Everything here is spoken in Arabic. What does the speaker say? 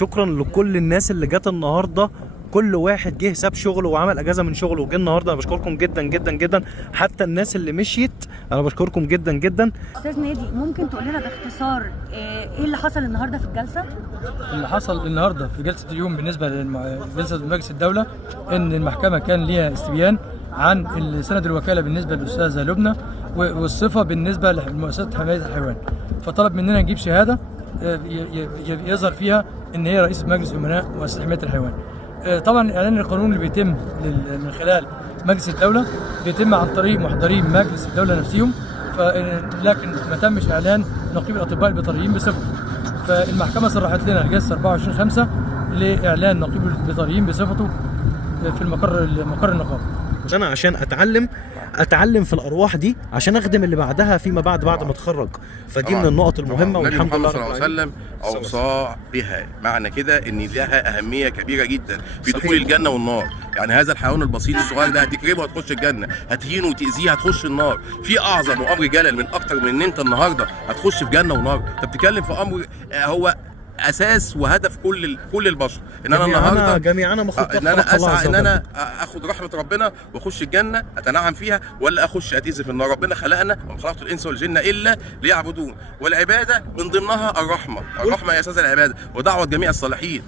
شكرا لكل الناس اللي جت النهارده، كل واحد جه ساب شغله وعمل اجازه من شغله وجه النهارده. انا بشكركم جدا جدا جدا، حتى الناس اللي مشيت انا بشكركم جدا جدا. استاذ نادي، ممكن تقول لنا باختصار ايه اللي حصل النهارده في الجلسه؟ اللي حصل النهارده في جلسه اليوم بالنسبه لجلسه مجلس الدوله ان المحكمه كان ليها استبيان عن سند الوكاله بالنسبه للاستاذه لبنى والصفه بالنسبه لمؤسسه حمايه الحيوان، فطلب مننا نجيب شهاده يظهر فيها ان هي رئيسه مجلس امناء مؤسسه حمايه الحيوان. طبعا الاعلان القانوني اللي بيتم من خلال مجلس الدوله بيتم عن طريق محضرين مجلس الدوله نفسهم، لكن ما تمش اعلان نقيب الاطباء البيطريين بصفته. فالمحكمه صرحت لنا لجلسه 24/5 لاعلان نقيب البيطريين بصفته في مقر النقابه. انا عشان اتعلم في الارواح دي عشان اخدم اللي بعدها فيما بعد ما اتخرج، فدي من النقط المهمه. والحمد لله صلى الله عليه وسلم اوصى بها، معنى كده ان لها اهميه كبيره جدا في دخول الجنه والنار. يعني هذا الحيوان البسيط الصغير ده هتكرمه هتخش الجنه، هتهينه وتاذيه هتخش النار. في اعظم وامر جلل من اكتر من ان انت النهارده هتخش في جنه ونار. انت بتتكلم في امر هو اساس وهدف كل البشر، ان انا النهارده جميعنا ان انا اسعى ان انا اخد رحمه ربنا واخش الجنه اتنعم فيها، ولا اخش اتيذ في النار. ربنا خلقنا وما خلقت الانس والجن الا ليعبدون، والعباده من ضمنها الرحمه هي اساس العباده ودعوه جميع الصالحين.